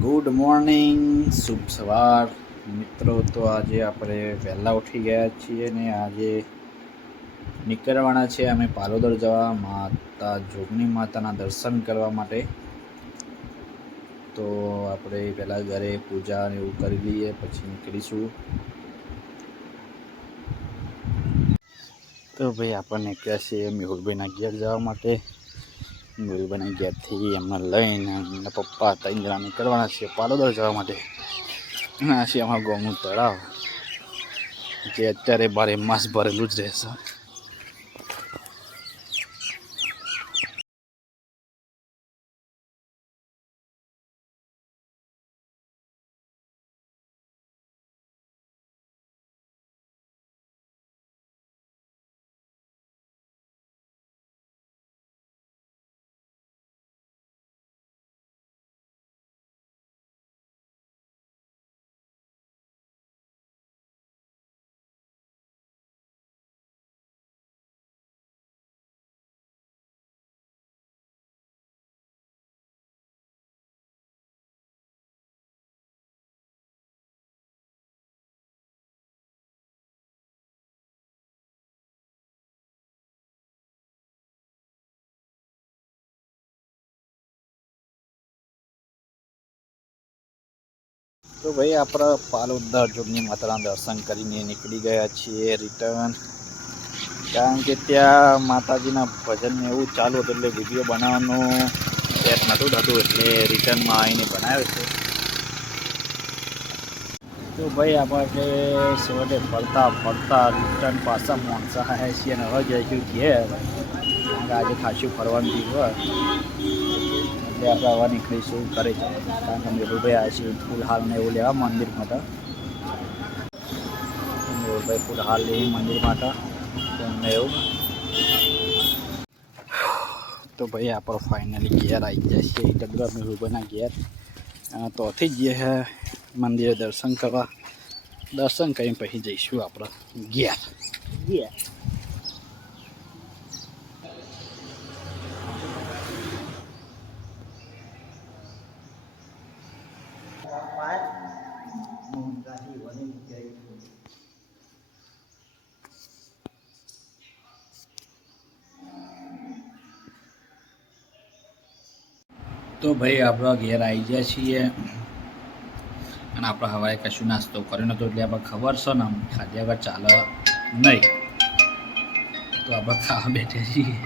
Good morning, શુભ સવાર મિત્રો। તો આજે આપણે વહેલા ઉઠી ગયા છીએ ને આજે નીકળવાના છે અમે પાલોદર જવા માતા જોગણી માતાના દર્શન કરવા માટે। તો આપણે પહેલાં ઘરે પૂજા ને એવું કરી લઈએ પછી નીકળીશું। તો ભાઈ આપણે નીકળ્યા છીએ મેહુલભાઈના ઘેર જવા માટે। મેહુલભાઈના ઘેરથી એમને લઈને એમના પપ્પા 3 જણા નીકળવાના છે પાલોદર જવા માટે। આ છે અમારા ગામનું તળાવ જે અત્યારે બારે માસ ભરેલું જ રહેશે। તો ભાઈ આપણે પાલોદર જોગણી માતાના દર્શન કરીને નીકળી ગયા છીએ રિટર્ન। કારણ કે ત્યાં માતાજીના ભજન એવું ચાલુ હતું એટલે વિડીયો બનાવવાનું સેટ નહોતું થતું એટલે રિટર્નમાં આવીને બનાવ્યો છે। તો ભાઈ આપણે છેવટે ફરતા રિટર્ન પાછા મોનસા આવ્યા છીએ અને હવે જઈશું ઘેર। કારણ કે આજે ખાસું ફરવાનું દીધું એટલે આપણે હવે નીકળીશું ઘરે જ। કારણ કે મેહુલભાઈ આવ્યા છીએ ફૂલ હાલ ને એવું લેવા મંદિર માટે। મેહુલભાઈ ફૂલ હાલ લે મંદિર માટે એમને એવું। તો ભાઈ આપણે ફાઇનલી ઘેર આવી જાય છે ડગરા મેહુલભાઈના ઘેર। તોથી જ જઈએ મંદિરે દર્શન કરવા। દર્શન કરીને પછી જઈશું આપણે ઘેર। તો ભાઈ આપણે ઘેર આવી ગયા છીએ અને આપણે હવારે કશું નાસ્તો કર્યો નહોતો એટલે આપણે ખબર છે ને ખાધ્યા વગર ચાલે નહીં। તો આપણે ખાવા બેઠા છીએ।